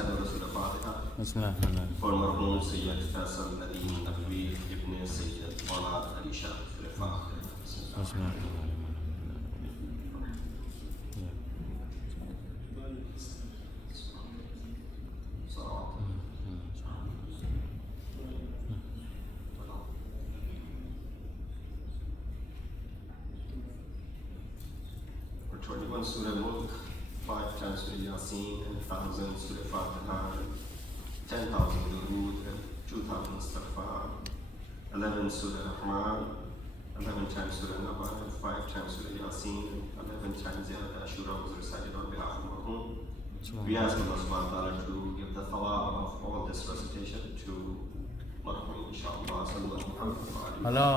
بسم الله الرحمن الرحيم. For مرحوم Syed Faisal Nadeem Naqvi ibn Syed Molana Ali Shab. بسم الله الرحمن الرحيم. For 21 Surah Mulk, 5 times Surah Yasin, and 1,000 Surah Fatiha, 10,000 Durood, and 2,000 Istighfar, 11 Surah Rahman, 11 times Surah Naba, and 5 times Surah Yasin, and 11 times Ziyad Ashura was recited on behalf of Marhum. We ask Allah subhanahu wa ta'ala to give the thawab of all this recitation to Marhum, inshallah. Sallallahu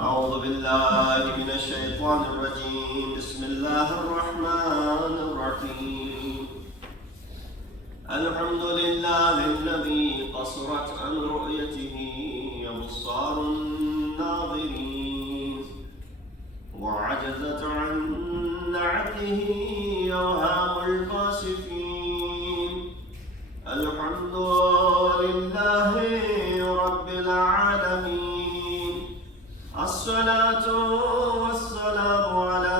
أعوذ بالله من الشيطان الرجيم بسم الله الرحمن الرحيم الحمد لله الذي قصرت عن رؤيته أبصار الناظرين وعجزت عن نعته أوهام الفاسقين الحمد لله رب العالمين الصلاة والسلام على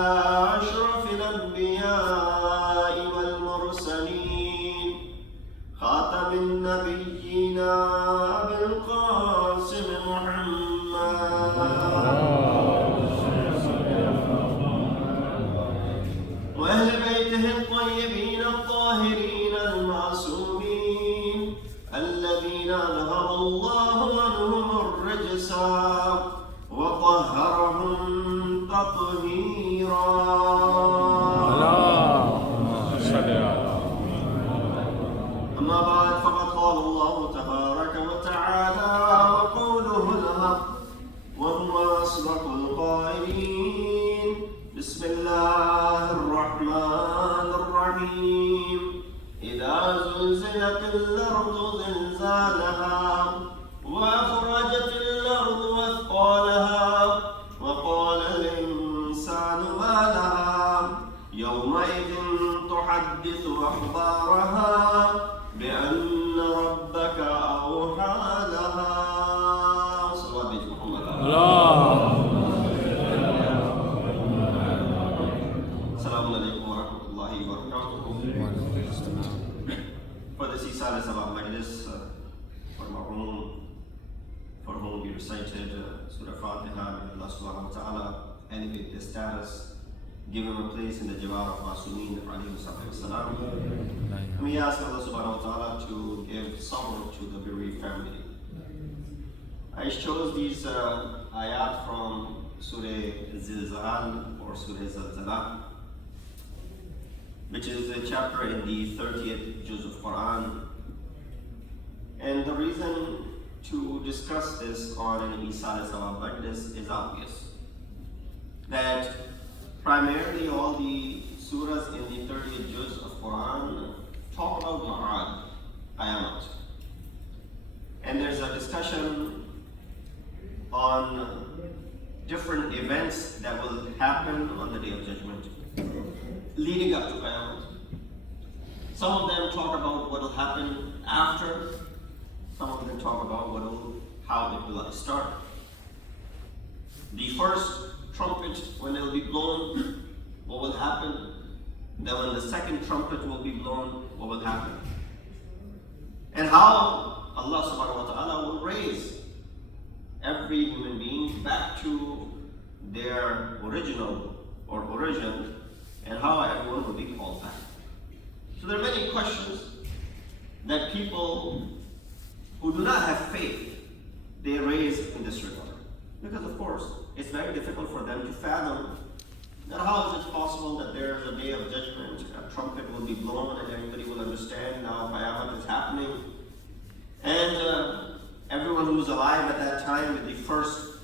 أشرف الأنبياء والمرسلين خاتم النبيين أبي القاسم محمد وأهل بيته الطيبين الطاهرين المعصومين الذين أذهب الله عنهم الرجس وطهرهم تطهيرا أما بعد فقد قال الله تبارك وتعالى وقوله الحق وهو أصدق القائلين بسم الله الرحمن الرحيم إذا زلزلت الأرض زلزالها وأخرجت الأرض أثقالها وقال الإنسان ما لها يومئذ تحدث أخبارها بأن ربك أوحى لها صلى الله السلام عليكم ورحمة الله وبركاته. For the Sisalis of Majlis, for Marhum, for whom we recited Surah Fatiha, may Allah subhanahu wa ta'ala elevate their status, give him a place in the Jawar of Masumin alayhi salam. And we ask Allah subhanahu wa ta'ala to give sabr to the bereaved family. I chose these ayat from Surah Zilzal or Surah Zalzala, which is a chapter in the 30th juz of Quran. And the reason to discuss this on an Isalas of Majlis is obvious. That primarily all the surahs in the 30th juz of Quran talk about Ma'ad, Qiaymat. And there's a discussion on different events that will happen on the Day of Judgment, leading up to Qiaymat. Some of them talk about what will happen after. Some of them talk about how it will start. The first trumpet, when it will be blown, what will happen? Then when the second trumpet will be blown, what will happen? And how Allah subhanahu wa ta'ala will raise every human being back to their original or origin, and how everyone will be called back. So there are many questions that people who do not have faith, they raise in this regard. Because of course, it's very difficult for them to fathom that how is it possible that there is a day of judgment, a trumpet will be blown and everybody will understand now Qiyamat is happening. And everyone who's alive at that time with the first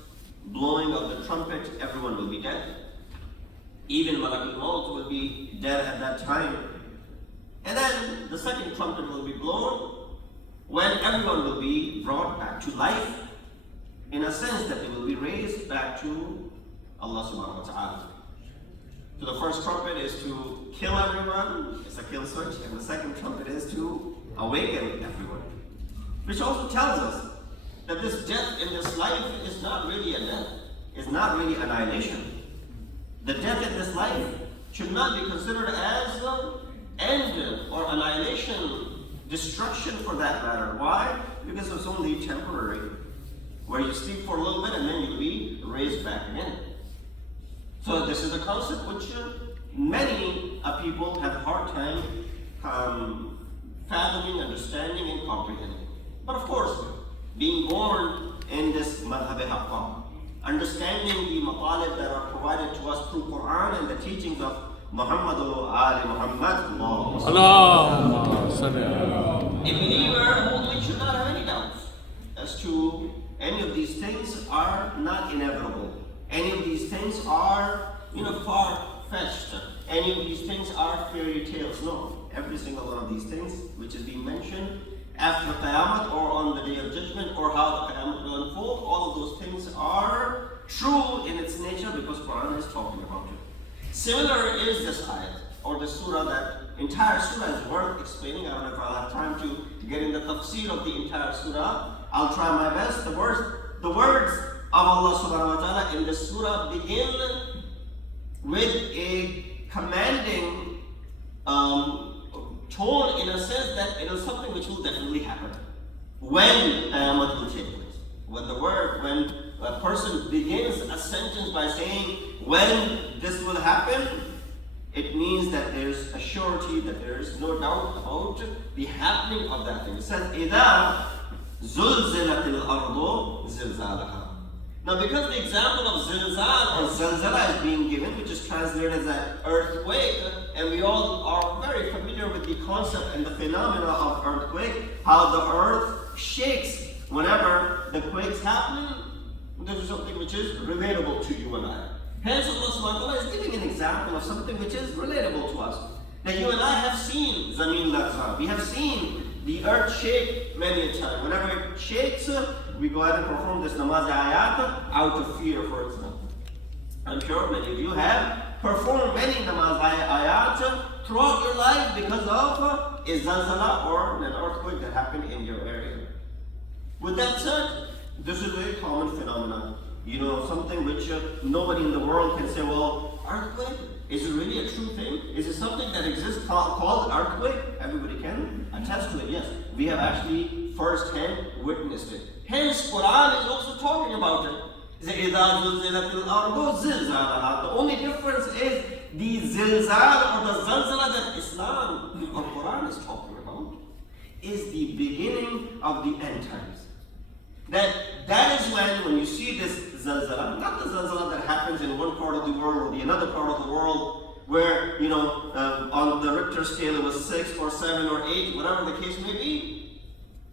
blowing of the trumpet, everyone will be dead. Even Malakul Maut will be dead at that time. And then the second trumpet will be blown when everyone will be brought back to life, in a sense that they will be raised back to Allah subhanahu wa ta'ala. So the first trumpet is to kill everyone, it's a kill switch, and the second trumpet is to awaken everyone. Which also tells us that this death in this life is not really a death, it's not really annihilation. The death in this life should not be considered as end or annihilation, destruction for that matter. Why? Because it's only temporary, where you sleep for a little bit and then you'll be raised back again. So this is a concept which many people have a hard time fathoming, understanding, and comprehending. But of course, being born in this madhab haqqa, understanding the maqalib that are provided to us through Quran and the teachings of Muhammad Ali Muhammad, a believer, a mu'min should not have any doubts as to any of these things are not inevitable. Any of these things are, far-fetched. Any of these things are fairy tales. No, every single one of these things which is being mentioned after Qiyamat or on the Day of Judgment or how the Qiyamat will unfold, all of those things are true in its nature because Quran is talking about it. Similar is this ayat or the surah. That entire surah is worth explaining. I don't know if I'll have time to get in the tafsir of the entire surah. I'll try my best. The words of Allah subhanahu wa ta'ala in this surah begin with a commanding tone, in a sense that it is something which will definitely happen when Qiyamat will take place. When a person begins a sentence by saying when this will happen, it means that there's a surety, that there is no doubt about the happening of that thing. It says إِذَا زُلْزِلَتِ الْأَرْضُ زِلْزَالَهَا. Now, because the example of zilzal or zalzala is being given, which is translated as an earthquake, and we all are very familiar with the concept and the phenomena of earthquake, how the earth shakes whenever the quake's happening. This is something which is relatable to you and I. Hence, Allah subhanahu wa ta'ala is giving an example of something which is relatable to us. Now, you and I have seen Zameen Larzan. We have seen the earth shake many a time. Whenever it shakes, we go ahead and perform this namaz ayat out of fear, for example. I'm sure many of you have performed many namaz ayat throughout your life because of a zalzala or an earthquake that happened in your area. With that said, this is a common phenomenon. Something which nobody in the world can say, well, earthquake? Is it really a true thing? Is it something that exists called earthquake? Everybody can attest to it, yes. We have actually first-hand witnessed it. Hence, Quran is also talking about it. The only difference is the zilzal or the zalzala that Islam or Quran is talking about is the beginning of the end times. That is when you see this zalzala, not the zalzala that happens in one part of the world or the another part of the world, where on the Richter scale it was 6 or 7 or 8, whatever the case may be.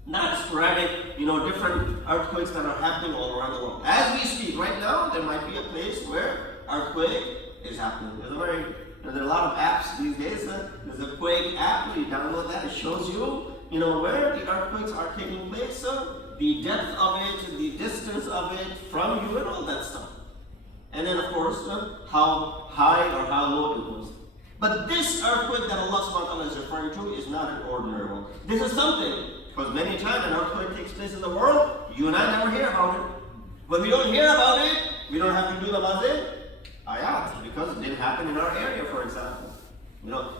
Not sporadic, different earthquakes that are happening all around the world. As we speak right now, there might be a place where earthquake is happening. There are a lot of apps these days. There's a quake app. You download that. It shows you, where the earthquakes are taking place, the depth of it, the distance of it from you, and all that stuff. And then, of course, how high or how low it goes. But this earthquake that Allah subhanahu wa ta'ala is referring to is not an ordinary one. This is something, because many times an earthquake takes place in the world, you and I never hear about it. When we don't hear about it, we don't have to do namaz ayat, because it didn't happen in our area, for example.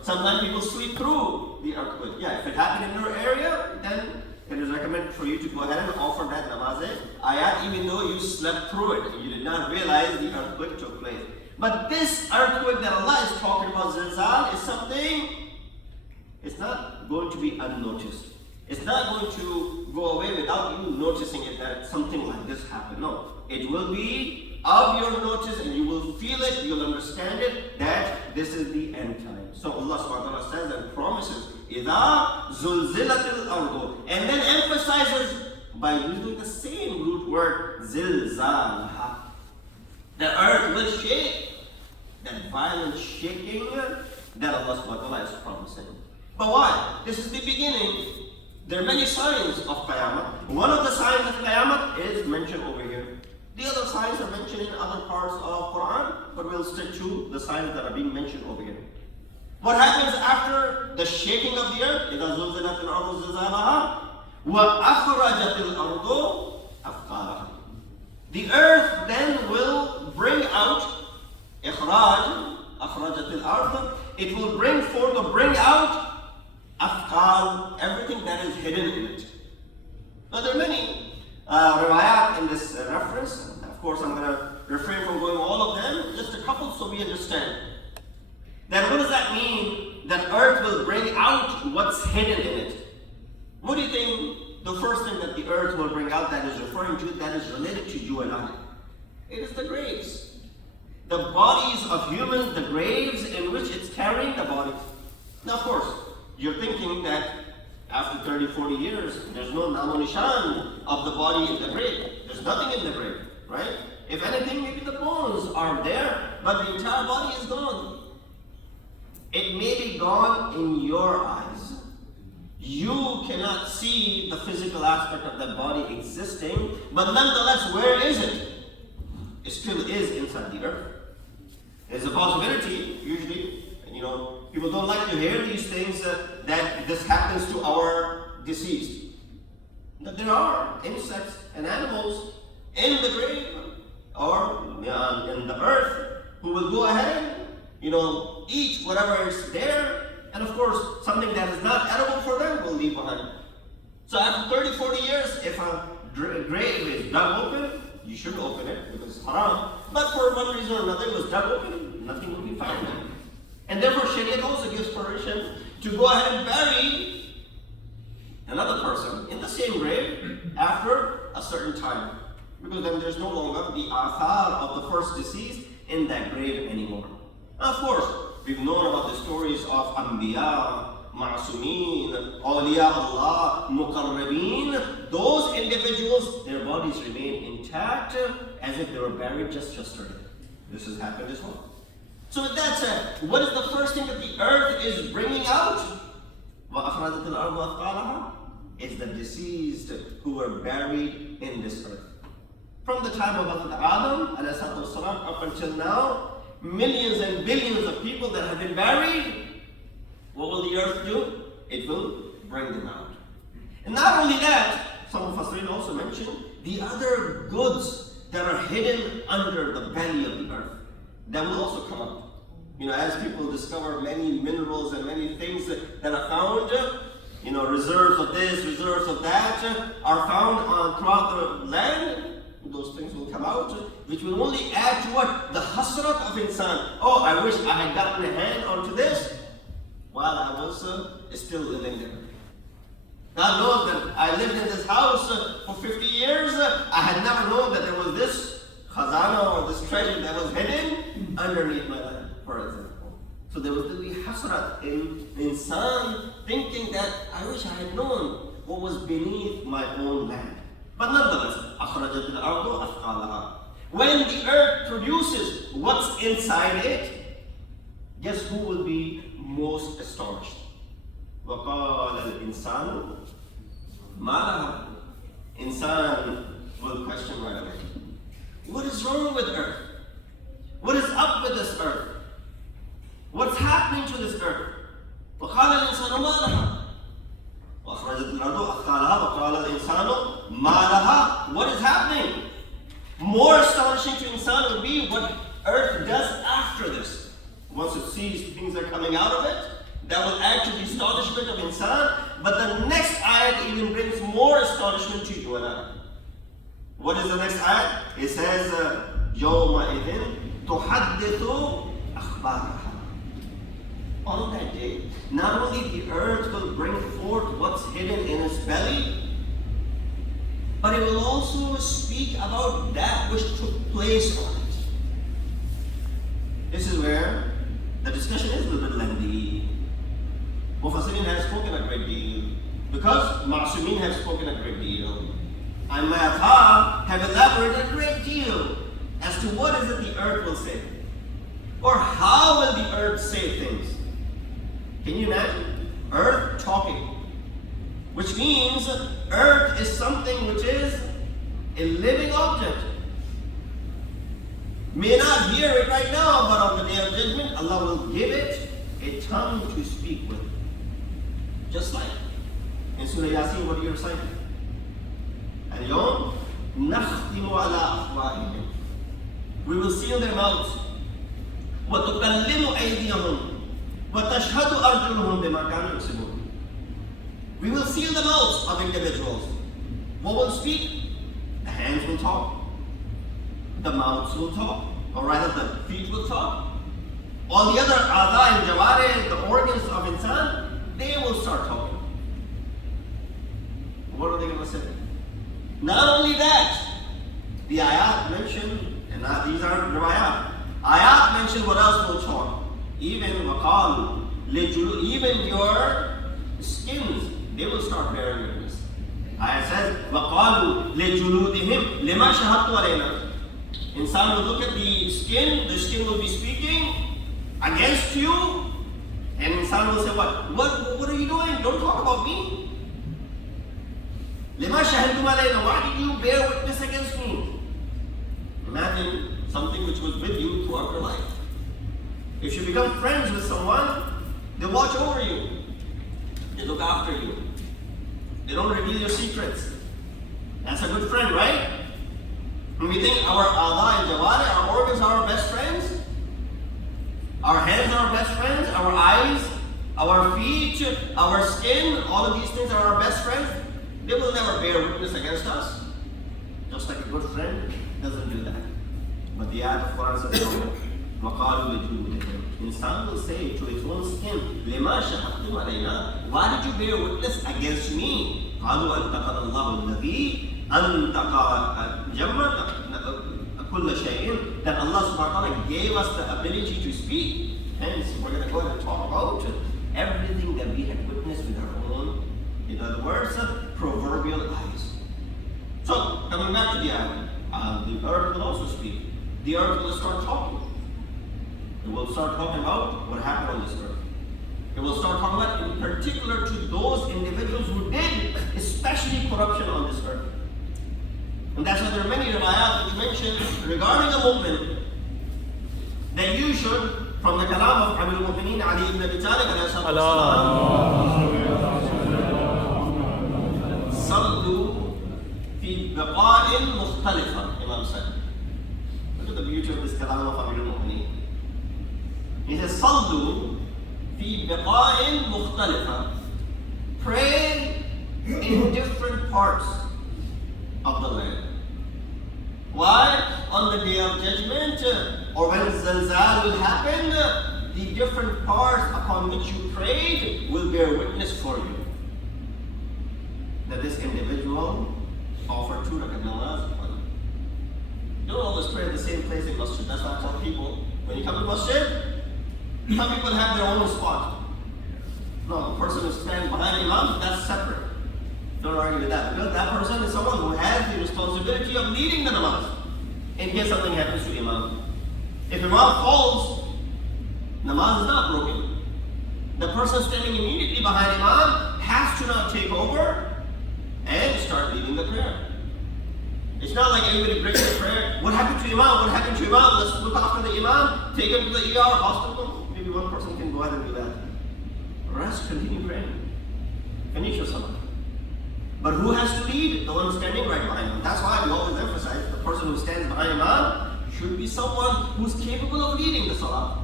Sometimes people sleep through the earthquake. Yeah, if it happened in your area, then it is recommended for you to go ahead and offer that namaz ayat, even though you slept through it and you did not realize the earthquake took place. But this earthquake that Allah is talking about, zilzal, is something, it's not going to be unnoticed. It's not going to go away without you noticing it, that something like this happened. No, it will be of your notice and you will feel it, you'll understand it, that this is the end time. So Allah subhanahu wa ta'ala says and promises, إِذَا زُلْزِلَتِ الْأَرْضُ, and then emphasizes by using the same root word, zilzalaha. The earth will shake, that violent shaking that Allah subhanahu wa ta'ala is promising. But why? This is the beginning. There are many signs of Qiyamat. One of the signs of Qiyamat is mentioned over here. The other signs are mentioned in other parts of Quran, but we'll stick to the signs that are being mentioned over here. What happens after the shaking of the earth? إِذَا زُلْزِلَتِ الْأَرْضُ زِلْزَالَهَا وَأَخْرَجَتِ الْأَرْضُ أَثْقَالَهَا. The earth then will bring out إِخْرَاج أَخْرَجَتِ الْأَرْض. It will bring forth or bring out أَثْقَال, everything that is hidden in it. Now there are many riwayat in this reference. Of course, I'm going to refrain from going all of them, just a couple so we understand. Then what does that mean? That earth will bring out what's hidden in it. What do you think the first thing that the earth will bring out that is referring to, that is related to you and I? It is the graves. The bodies of humans, the graves in which it's carrying the bodies. Now of course, you're thinking that after 30, 40 years, there's no namu-nishan of the body in the grave. There's nothing in the grave, right? If anything, maybe the bones are there, but the entire body is gone. It may be gone in your eyes. You cannot see the physical aspect of that body existing, but nonetheless, where is it? It still is inside the earth. There's a possibility, usually, and people don't like to hear these things, that this happens to our deceased. That there are insects and animals in the grave or in the earth who will go ahead, eat whatever is there, and of course, something that is not edible for them will leave behind. So after 30, 40 years, if a grave is dug open, you shouldn't open it because it's haram. But for one reason or another, it was dug open, nothing will be found. And therefore, Shariat also gives permission to go ahead and bury another person in the same grave after a certain time. Because then there's no longer the athar of the first deceased in that grave anymore. Now, of course, we've known about the stories of Anbiya, Ma'asumeen, Awliya Allah, Muqarrabeen. Those individuals, their bodies remain intact as if they were buried just yesterday. This has happened as well. So with that said, what is the first thing that the earth is bringing out? وَأَخْرَجَتِ الْأَرْضُ أَثْقَالَهَا is the deceased who were buried in this earth. From the time of Adam ﷺ up until now, millions and billions of people that have been buried, what will the earth do? It will bring them out. And not only that, some of us also mentioned the other goods that are hidden under the belly of the earth that will also come out. As people discover many minerals and many things that are found, reserves of this, reserves of that are found throughout the land. Those things will come out, which will only add to what? The hasrat of insan. Oh, I wish I had gotten a hand onto this while I was still living there. God knows that I lived in this house for 50 years. I had never known that there was this khazana or this treasure that was hidden underneath my land, for example. So there was the hasrat in insan thinking that I wish I had known what was beneath my own land. But nonetheless, أَخْرَجَتِ الْأَرْضُ أَثْقَالَهَا. When the earth produces what's inside it, guess who will be most astonished? وَقَالَ الْإِنسَانُ مَا لَهَا. Insan will question right away. What is wrong with earth? What is up with this earth? What's happening to this earth? وَقَالَ الْإِنسَانُ مَا لَهَا. وَأَخْرَجَتِ الْأَرْضُ أَثْقَالَهَا وَقَالَ الْإِنسَانُ مَا لَهَا. What is happening? More astonishing to insan would be what earth does after this. Once it sees things are coming out of it, that will add to the astonishment of insan. But the next ayat even brings more astonishment to you and I. What is the next ayat? It says, يَوْمَئِذٍ تُحَدِّثُ أَخْبَارَهَا. On that day, not only the earth will bring forth what's hidden in its belly, but it will also speak about that which took place on it. This is where the discussion is a little bit lengthy. Mufassirin has spoken a great deal, because Ma'asumeen have spoken a great deal. And Mayatha have elaborated a great deal as to what is it the earth will say. Or how will the earth say things. Can you imagine? Earth talking. Which means earth is something which is a living object. may not hear it right now, but on the day of judgment, Allah will give it a tongue to speak with. Just like in Surah Yasin, what do you recite? اليوم نختم على أفواههم. We will seal their mouths. وتكلم أيديهم وتشهد أرجلهم بما كانوا يكسبون. We will seal the mouths of individuals. What will speak? The hands will talk. The mouths will talk. Or rather, the feet will talk. All the other a'dha and jawari, the organs of insan, they will start talking. What are they going to say? Not only that, the ayat mentioned, and these are riwayat. Ayat mentioned what else will talk. Even waqalu, even your skins, they will start bearing witness. Ayat says, waqalu لِجُلُودِهِمْ لِمَا شَهَدْتُ عَلَيْنَا. Insan will look at the skin will be speaking against you, and insan will say, what are you doing? Don't talk about me. لِمَا شَهَدْتُ عَلَيْنَا. Why did you bear witness against me? Imagine something which was with you throughout your life. If you become friends with someone, they watch over you. They look after you. They don't reveal your secrets. That's a good friend, right? When we think our a'dha and jawari, our organs are our best friends, our hands are our best friends, our eyes, our feet, our skin, all of these things are our best friends, they will never bear witness against us. Just like a good friend doesn't do that. But the ayat of Quran says, وَقَالُوا لِجُلُودِهِمْ. Insan will say to its own skin, لِمَا شَهَدْتُمْ عَلَيْنَا. Why did you bear witness against me? قَالُوا أَنْتَقَنَ اللَّهُ الَّذِي أَنْتَقَ Jumma كُلَّ شَيْءٍ. That Allah subhanahu wa ta'ala gave us the ability to speak. Hence, we're going to go ahead and talk about everything that we had witnessed with our own, in other words, proverbial eyes. So, coming back to the ayah, the earth will also speak. The earth will start talking. It will start talking about what happened on this earth. It will start talking about, in particular, to those individuals who did, especially corruption on this earth. And that's why there are many riwayat which mention regarding a mu'min that you should, from the kalam of Amir al-Mu'mineen Ali ibn Abi Talib Sallu fi biqa'in mukhtalifa, Imam said. Look at the beauty of this kalam of Amir al-Mu'mineen. He says, Sallu fi biqa'in mukhtalifa. Pray in different parts of the land. Why? On the day of judgment, or when zalzal will happen, the different parts upon which you prayed will bear witness for you that this individual offered 2 rakat namaz. Don't always pray at the same place in masjid. That's not for people. When you come to masjid, some people have their own spot. No, the person who stands behind imam, that's separate. Don't argue with that. Because that person is someone who has the responsibility of leading the namaz in case something happens to imam. If imam falls, namaz is not broken. The person standing immediately behind imam has to now take over and start leading the prayer. It's not like everybody breaks the prayer. What happened to imam? What happened to imam? Let's look after the imam, take him to the ER, hospital. Maybe one person can go ahead and do that. The rest continue praying. Finish your salah. But who has to lead? The one standing right behind him. That's why we always emphasize the person who stands behind imam should be someone who's capable of leading the salah.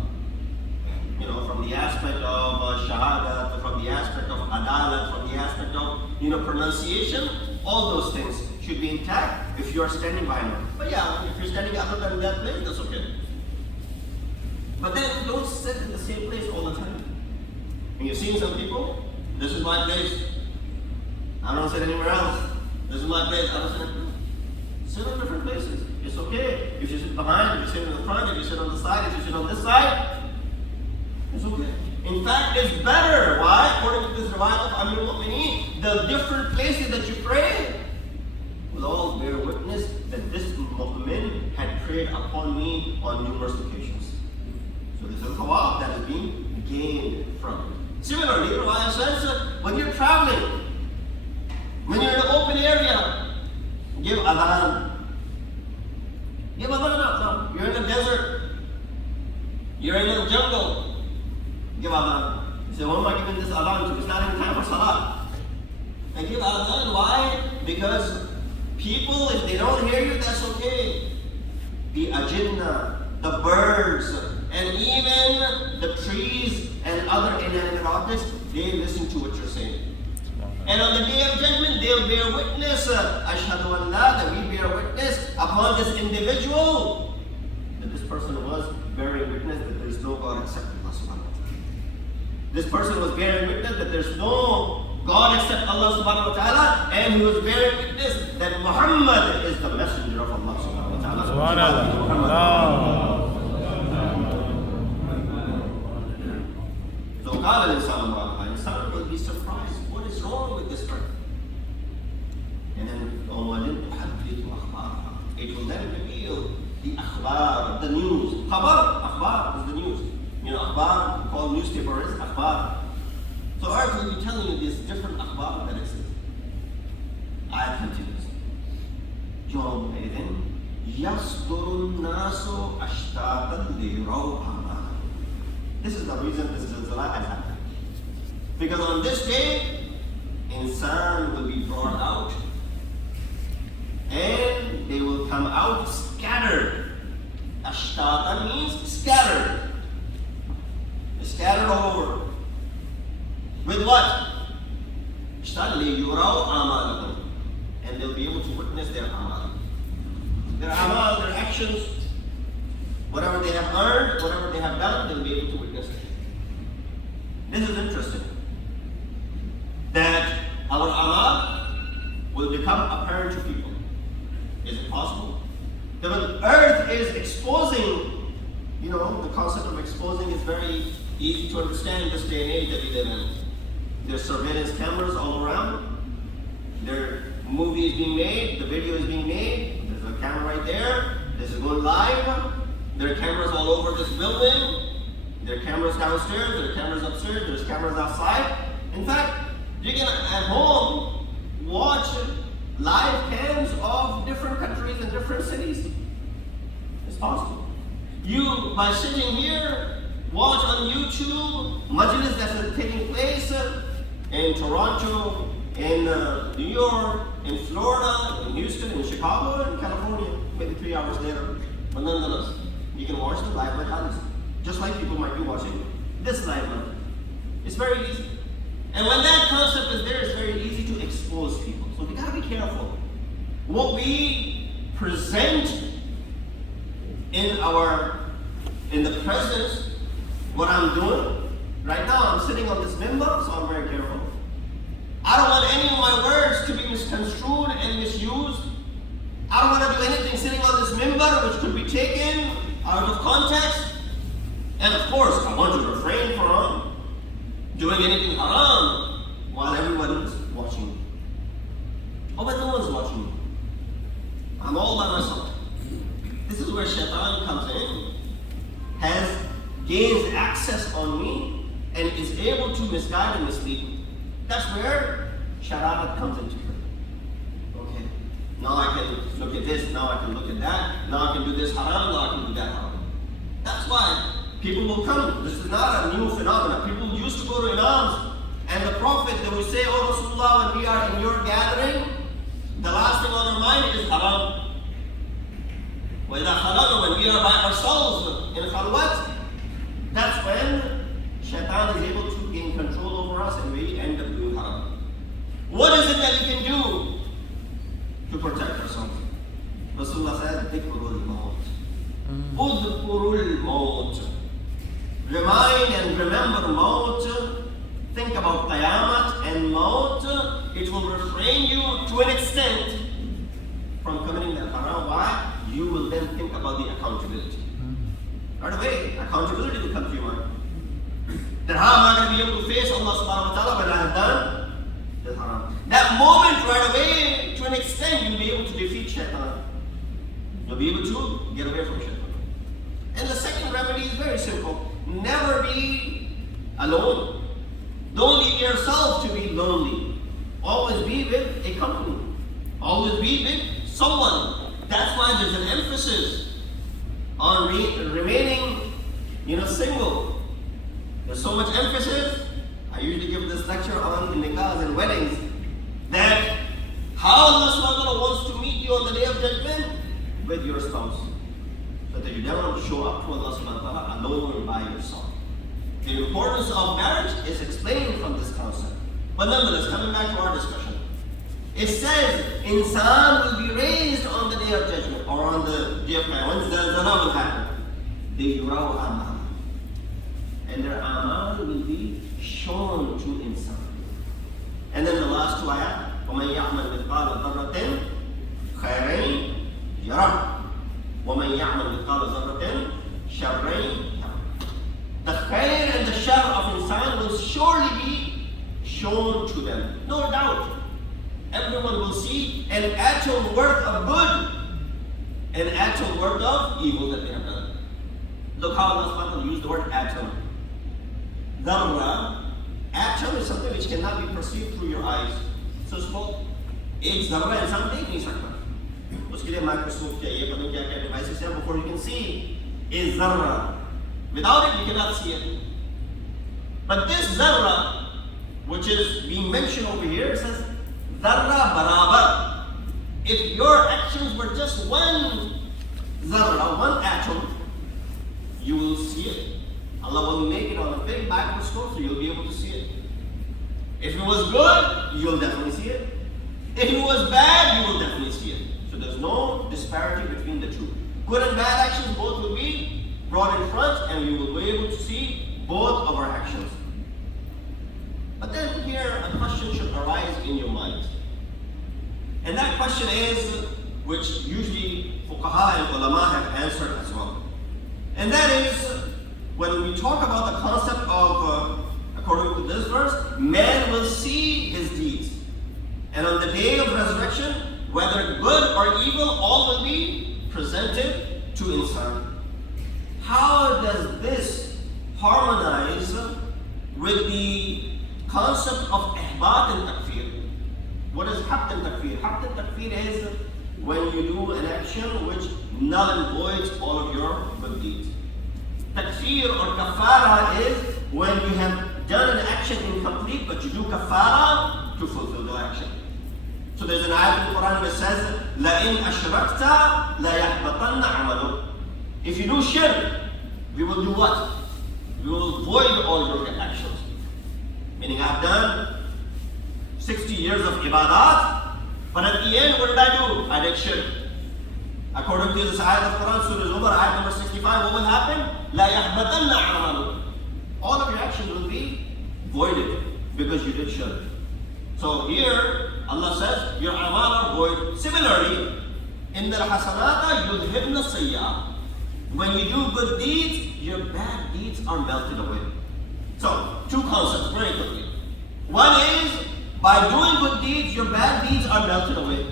You know, from the aspect of shahada, from the aspect of adalat, from the aspect of, pronunciation, all those things should be intact if you are standing behind him. But yeah, if you're standing other than that place, that's okay. But then don't sit in the same place all the time. And you've seen some people, this is my place. I don't sit anywhere else. This is my place. I don't sit anywhere. Sit in different places. It's okay. If you sit behind, if you sit in the front, if you sit on the side, if you sit on this side, it's okay. In fact, it's better. Why? According to this riwayat of Amir al-Mu'mineen, the different places that you pray will all bear witness that this mu'min had prayed upon me on numerous occasions. So this is a thawab that is being gained from it. Similarly, the riwayat says when you're traveling, when you're in an open area, give adhan. Give adhan. No. You're in the desert. adhan. You say, why am I giving this adhan to? It's not even time for salah. I give adhan, why? Because people, if they don't hear you, that's okay. The ajinna, the birds, and even the trees and other inanimate objects, they listen to what you're saying. And on the day of judgment, they'll bear witness, ashhadu an la, that we bear witness upon this individual, that this person was bearing witness that there is no God except Allah subhanahu wa ta'ala. This person was bearing witness that there's no God except Allah subhanahu wa ta'ala, and he was bearing witness that Muhammad is the messenger of Allah subhanahu wa ta'ala. So قال الإنسان insan will be surprised. What is wrong with this earth? And then it will then reveal the akhbar, the news. Khabar, akhbar is the news. You know, akhbar, called newspaper is akhbar. So earth will be telling you these different akhbar that exist. Ayat continues. يومئذ يصدر الناس أشتاتا ليروا أعمالهم. This is the reason this zilzala has happened. Because on this day, insan will be brought out and they will come out scattered. Ashtata means scattered. Scattered all over. With what? And they'll be able to witness their amal. Their amal, their actions, whatever they have earned, whatever they have done, they'll be able to witness it. This is interesting. That our amal will become apparent to people. Is it possible? That when earth is exposing, you know, the concept of exposing is very easy to understand in this day and age that we live in. There's surveillance cameras all around. There are movies being made, the video is being made. There's a camera right there. This is going live. There are cameras all over this building. There are cameras downstairs, there are cameras upstairs, there's cameras outside. In fact, you can at home watch live cams of different countries and different cities. It's possible. You, by sitting here, watch on YouTube Majlis that's taking place in Toronto, in New York, in Florida, in Houston, in Chicago, in California, maybe 3 hours later. But nonetheless, you can watch the live like others. Just like people might be watching this live now. It's very easy. And when that concept is there, it's very easy to expose people. So we gotta be careful. What we present in the presence, what I'm doing, right now I'm sitting on this minbar, so I'm very careful. I don't want any of my words to be misconstrued and misused. I don't want to do anything sitting on this minbar which could be taken out of context. And of course, I want to refrain from doing anything haram while everyone is watching me. Oh, but no one's watching me. I'm all by myself. This is where shaitan comes in, gains access on me, and is able to misguide and mislead me. That's where sharabat comes into play. Okay, now I can look at this, now I can look at that, now I can do this haram, now I can do that haram. That's why people will come. This is not a new phenomenon. People used to go to imams and the Prophet, they would say, oh Rasulullah, when we are in your gathering, the last thing on our mind is haram. When we are by ourselves in khalwat, that's when shaitan is able to gain control over us and we end up doing haram. What is it that we can do to protect ourselves? Rasulullah said, dhikrul maut. Udhkurul maut. Remind and remember maut. Think about Qiaymat and maut. It will refrain you to an extent from committing that haram. Why? You will then think about the accountability. Right away, accountability will come to your mind. Then how am I going to be able to face Allah subhanahu wa ta'ala when I have done this haram? That moment right away, to an extent, you'll be able to defeat shaitan. You'll be able to get away from shaitan. And the second remedy is very simple. Never be alone. Don't leave yourself to be lonely. Always be with a company. Always be with someone. That's why there's an emphasis on remaining, single. There's so much emphasis. I usually give this lecture on nikahs and weddings, that how Allah subhanahu wa ta'ala wants to meet you on the day of judgment with your spouse. So that you never want to show up to Allah subhanahu wa ta'ala alone by yourself. The importance of marriage is explained from this concept. But nonetheless, coming back to our discussion, it says, insan will be raised on the day of judgment, or on the day of Qiaymat. When the zara will happen, they yuraw amal. And their amal will be shown to insan. And then the last two ayat, وَمَنْ يَعْمَلْ مِثْقَالَ ذَرَّةٍ خَيْرًا يَرَهُ وَمَنْ يَعْمَلْ مِثْقَالَ ذَرَّةٍ شَرًّا يَرَهُ. The khair and the shar of insan will surely be shown to them. No doubt. Everyone will see an atom worth of good, an atom worth of evil that they have done. Look how Allah used the word atom. Dharra, atom is something which cannot be perceived through your eyes. So small. एक zarra इंसान देख नहीं सकता. उसके लिए microscope चाहिए, पता नहीं क्या-क्या devices हैं before you can see is zarra. Without it, you cannot see it. But this zarra, which is being mentioned over here, it says zarra barabar. If your actions were just one zarra, one atom, you will see it. Allah will make it on a big microscope so you'll be able to see it. If it was good, you'll definitely see it. If it was bad, you will definitely see it. So there's no disparity between the two. Good and bad actions both will be brought in front, and you will be able to see both of our actions. But then here a question should arise in your mind. And that question is, which usually fuqaha and ulama have answered as well. And that is, when we talk about the concept of, according to this verse, man will see his deeds. And on the day of resurrection, whether good or evil, all will be presented to insan. How does this harmonize with the concept of ihbat and takfir? What is habt and takfir? Habt and takfir is when you do an action which null and voids all of your good deeds. Takfir or kafara is when you have done an action incomplete, but you do kafara to fulfill the action. So there's an ayat in the Quran that says, لَإِنْ أَشْرَكْتَ لَيَحْبَطَنَّ عَمَلُكَ. If you do shirk, we will do what? We will void all your actions. Meaning I've done 60 years of ibadat, but at the end, what did I do? I did shirk. According to this ayat of Quran, Surah Zumar, ayat number 65, what will happen? لَا يَحْبَطَنَّ عَمَلُكَ. All of your actions will be voided because you did shirk. So here, Allah says, your amal are void. Similarly, in the hasanata yudhibna sayyah. When you do good deeds, your bad deeds are melted away. So, two concepts very quickly. One is, by doing good deeds, your bad deeds are melted away.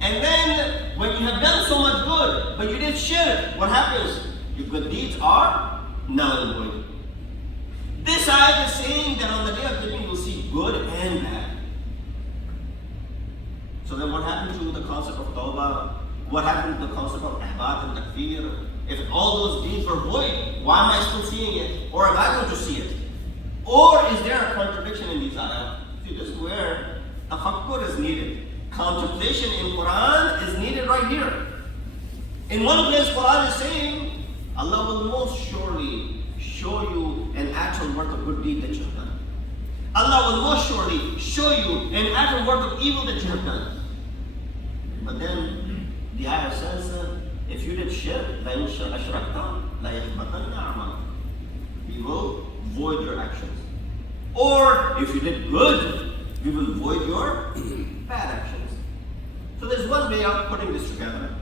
And then, when you have done so much good, but you did shirk, what happens? Your good deeds are null and void. This ayat is saying that on the day of judgment, you will see good and bad. So then what happened to the concept of tawbah? What happened to the concept of ihbat and takfir? If all those deeds were void, why am I still seeing it? Or am I going to see it? Or is there a contradiction in these ayat? See, this is where tafakkur is needed. Contemplation in Quran is needed right here. In one place, Quran is saying, Allah will most surely show you an atom worth of good deed that you have done. Allah will most surely show you an atom worth of evil that you have done. But then the ayah says, if you did shirk, we will void your actions. Or if you did good, we will void your bad actions. So there's one way of putting this together.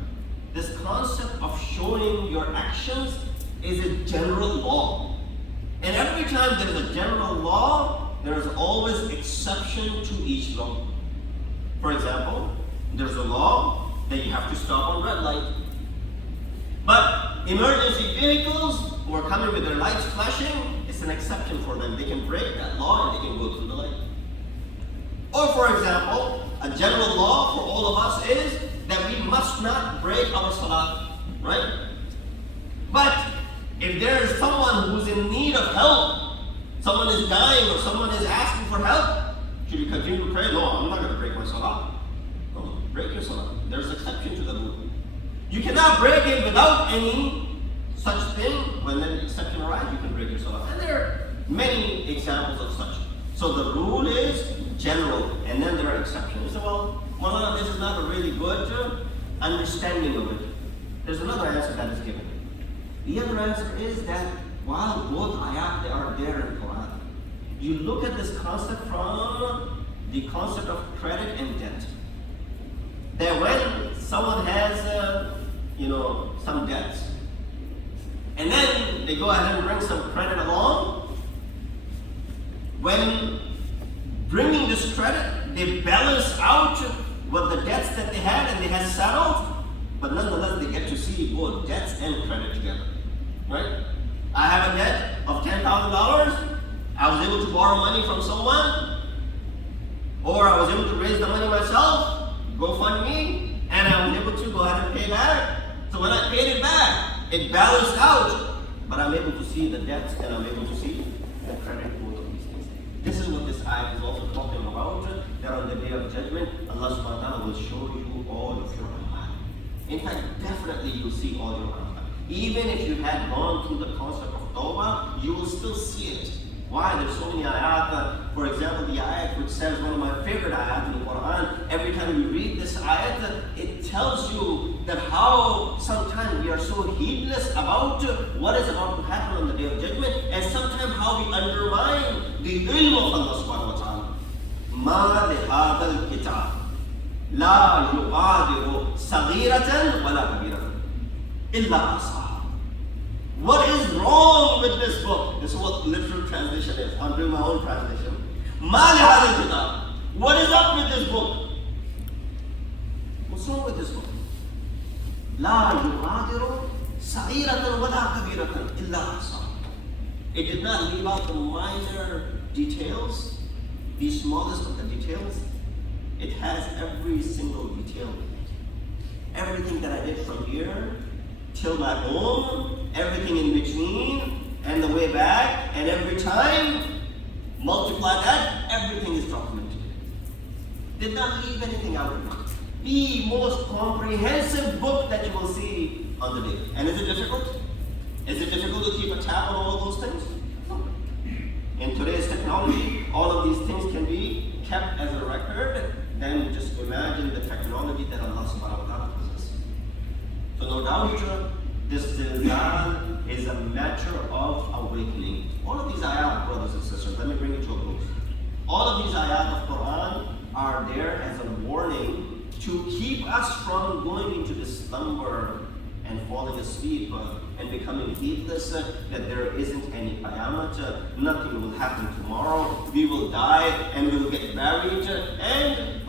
This concept of showing your actions is a general law. And every time there is a general law, there is always exception to each law. For example, there's a law that you have to stop on red light. But emergency vehicles who are coming with their lights flashing, it's an exception for them. They can break that law and they can go through the light. Or for example, a general law for all of us is that we must not break our salat, right? But if there is someone who's in need of help, Someone is dying or someone is asking for help. Should you continue to pray? No, I'm not going to break my salah. No, break your salah. There's exception to the rule. You cannot break it without any such thing. When an exception arises, you can break your salah. And there are many examples of such. So the rule is general, and then there are exceptions. You say, well, Molana, this is not a really good understanding of it. There's another answer that is given. The other answer is that while both ayat they are there in Quran, you look at this concept from the concept of credit and debt. That when someone has, some debts, and then they go ahead and bring some credit along, when bringing this credit, they balance out what the debts that they had and they had settled, but nonetheless they get to see both debts and credit together, right? I have a debt of $10,000. I was able to borrow money from someone, or I was able to raise the money myself, GoFundMe, and I was able to go ahead and pay back. So when I paid it back, it balanced out, but I'm able to see the debts and I'm able to see the credit, both of these things. This is what this ayat is also talking about, that on the day of judgment, Allah subhanahu wa ta'ala will show you all of your amal. In fact, definitely you'll see all your amal. Even if you had gone through the concept of tawbah, you will still see it. Why? There's so many ayat. For example, the ayat which says, one of my favorite ayat in the Quran, every time you read this ayat, it tells you that how sometimes we are so heedless about what is about to happen on the day of judgment, and sometimes how we undermine the ilm of Allah subhanahu wa ta'ala. Ma lihadal kitab la yuqadiru saghiratan wala kabiratan illa asaha. What is wrong with this book? This is what literal translation is. I'm doing my own translation. Ma lihadal kitab. What is up with this book? What's wrong with this book? La yuqadiru saghiratan wala kabiratan illa asaha. It did not leave out the minor details, the smallest of the details. It has every single detail. Everything that I did from here till my home, everything in between, and the way back, and every time, multiply that, everything is documented. Did not leave anything out of it. The most comprehensive book that you will see on the day. And is it difficult? Is it difficult to keep a tab on all those things? No. In today's technology, all of these things can be kept as a record. Then just imagine the technology that Allah subhanahu wa ta'ala possesses. So no doubt, this zilzal is a matter of awakening. All of these ayat, brothers and sisters, let me bring it to a close. All of these ayat of Quran are there as a warning to keep us from going into this slumber and falling asleep and becoming heedless, that there isn't any Qiaymat, nothing will happen tomorrow, we will die and we will get buried, and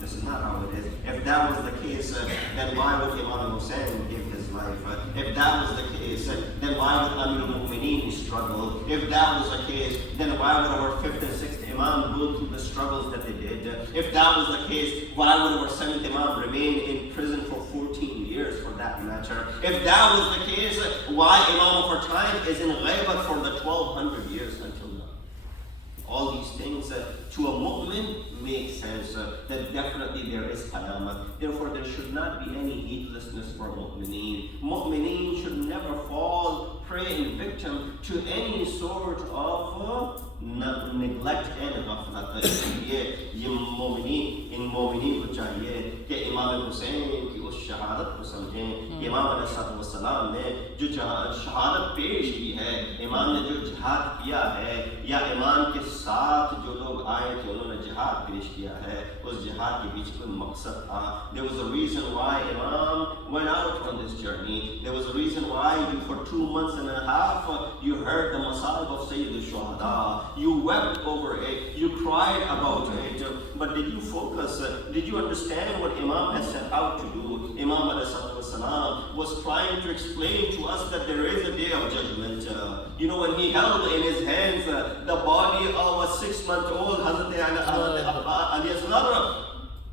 this is not how it is. If that was the case, then why would Imam Hussein give his life? If that was the case, then why would Amir al-Mu'mineen struggle? If that was the case, then why would our 5th and 6th Imam go through the struggles that they did? If that was the case, why would our 7th Imam remain in prison for 14 years for that matter? If that was the case, why Imam of our time is in ghaibat for the 1200 years until now? All these things to a mu'min make sense, that definitely there is Qiaymat. Therefore, there should not be any heedlessness for mu'mineen. Mu'mineen should never fall prey and victim to any sort of neglect and ghaflat. ये मोमिनीन को चाहिए कि इमाम हुसैन की उस शहादत को समझें। इमाम अलैहिस्सलाम ने जो शहादत पेश की है, इमाम ने जो जिहाद किया है, या इमाम के साथ जो लोग आए थे उन्होंने जिहाद पेश किया है, उस जिहाद के बीच कोई मकसद था। There was a reason why Imam went out on this journey. There was a reason why you, for 2 months and a half, you heard the masab of Sayyid al-Shuhada. You wept over it, you cried about it, but did you focus? Did you understand what Imam has set out to do? Imam ﷺ was trying to explain to us that there is a day of judgment. When he held in his hands the body of a 6-month-old Hazrat Ali as-Nadra,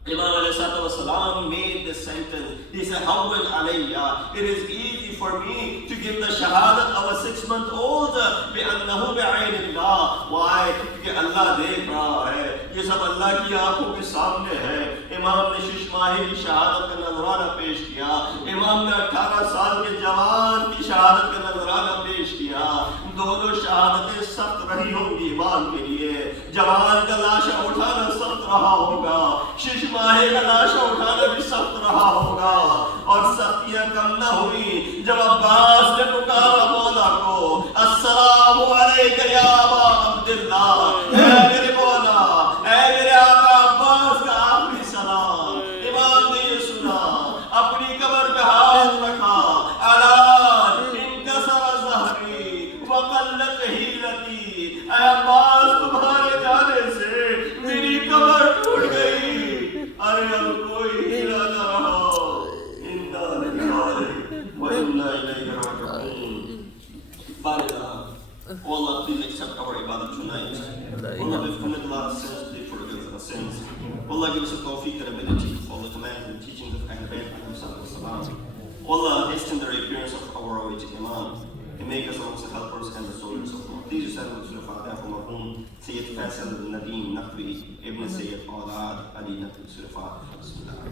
Imam ﷺ made this sentence. He said, Hawwin alayya, it is easy for me to give the shahadat of a 6-month-old. بِأَنَّهُ بِعَيْنِ اللَّهِ. Why? कि अल्लाह देख रहा है, ये सब अल्लाह की आंखों के सामने है. इमाम ने 6 माही की शहादत का नजराना पेश किया. इमाम ने 18 साल के जवान की शहादत का नजराना पेश किया. दोनों शहादतें सख्त रही होंगी इमाम के लिए. जवान का लाशा उठाना सख्त रहा होगा, 6 माही का लाशा उठाना भी सख्त रहा होगा. और सख्तियां कम न हुई जब अब्बास ने पुकारा मौला को, अस्सलामु अलैका या अबा अब्दुल्लाह, ऐ मेरे मौला, ऐ मेरे आका अब्बास का आखिरी सलाम. इमाम ने ये सुना, अपनी कब्र पे हाथ रखा. अलान इनकसर ज़हरी व क़ल्लत हीलती. ऐ अब्बास, तुम्हारे जाने से मेरी कब्र टूट गई. अरे अब कोई हीला न रहा. इन्ना लिल्लाहि व इन्ना इलैहि राजिऊन. Oh Allah, please accept our ibadah tonight. Allah, we've committed a lot of sins. Please forgive us our sins. Allah, give us a tawfiq and ability to follow the commands and teachings of Ahl-e-Bait. Allah, hasten the appearance of our awaited Imam and make us amongst the helpers and the soldiers of Allah. Please send us to the Fatih from our home. Syed Faisal Nadeem Naqvi Ibn Syed Aulad Ali Naqvi Surah Fatih.